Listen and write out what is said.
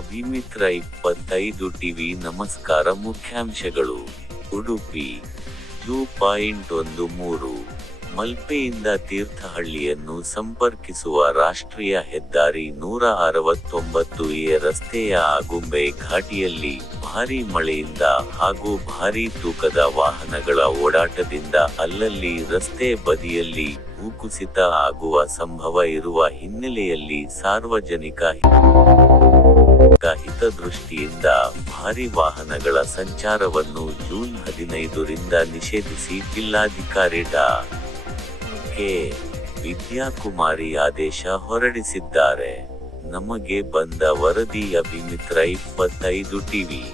ಅಭಿಮಿತ್ರ ಇಪ್ಪತ್ತೈದು ಟಿವಿ ನಮಸ್ಕಾರ ಮುಖ್ಯಾಂಶಗಳು. ಉಡುಪಿ ಟೂ ಪಾಯಿಂಟ್ ಒಂದು ಮೂರು. ಮಲ್ಪೆಯಿಂದ ತೀರ್ಥಹಳ್ಳಿಯನ್ನು ಸಂಪರ್ಕಿಸುವ ರಾಷ್ಟ್ರೀಯ ಹೆದ್ದಾರಿ ನೂರ ಅರವತ್ತೊಂಬತ್ತು ಎ ರಸ್ತೆಯ ಆಗುಂಬೆ ಘಾಟಿಯಲ್ಲಿ ಭಾರೀ ಮಳೆಯಿಂದ ಹಾಗೂ ಭಾರಿ ತೂಕದ ವಾಹನಗಳ ಓಡಾಟದಿಂದ ಅಲ್ಲಲ್ಲಿ ರಸ್ತೆ ಬದಿಯಲ್ಲಿ ಭೂಕುಸಿತ ಆಗುವ ಸಂಭವ ಇರುವ ಹಿನ್ನೆಲೆಯಲ್ಲಿ ಸಾರ್ವಜನಿಕ ಹಿತದೃಷ್ಟಿಯಿಂದ ಭಾರಿ ವಾಹನಗಳ ಸಂಚಾರವನ್ನು ಜೂನ್ ಹದಿನೈದರಿಂದ ನಿಷೇಧಿಸಿ ಜಿಲ್ಲಾಧಿಕಾರಿ ಡಾ. ಕೆ. ವಿದ್ಯಾಕುಮಾರಿ ಆದೇಶ ಹೊರಡಿಸಿದ್ದಾರೆ. ನಮಗೆ ಬಂದ ವರದಿ ಅಭಿಮಿತ್ರ ಇಪ್ಪತ್ತೈದು ಟಿವಿ.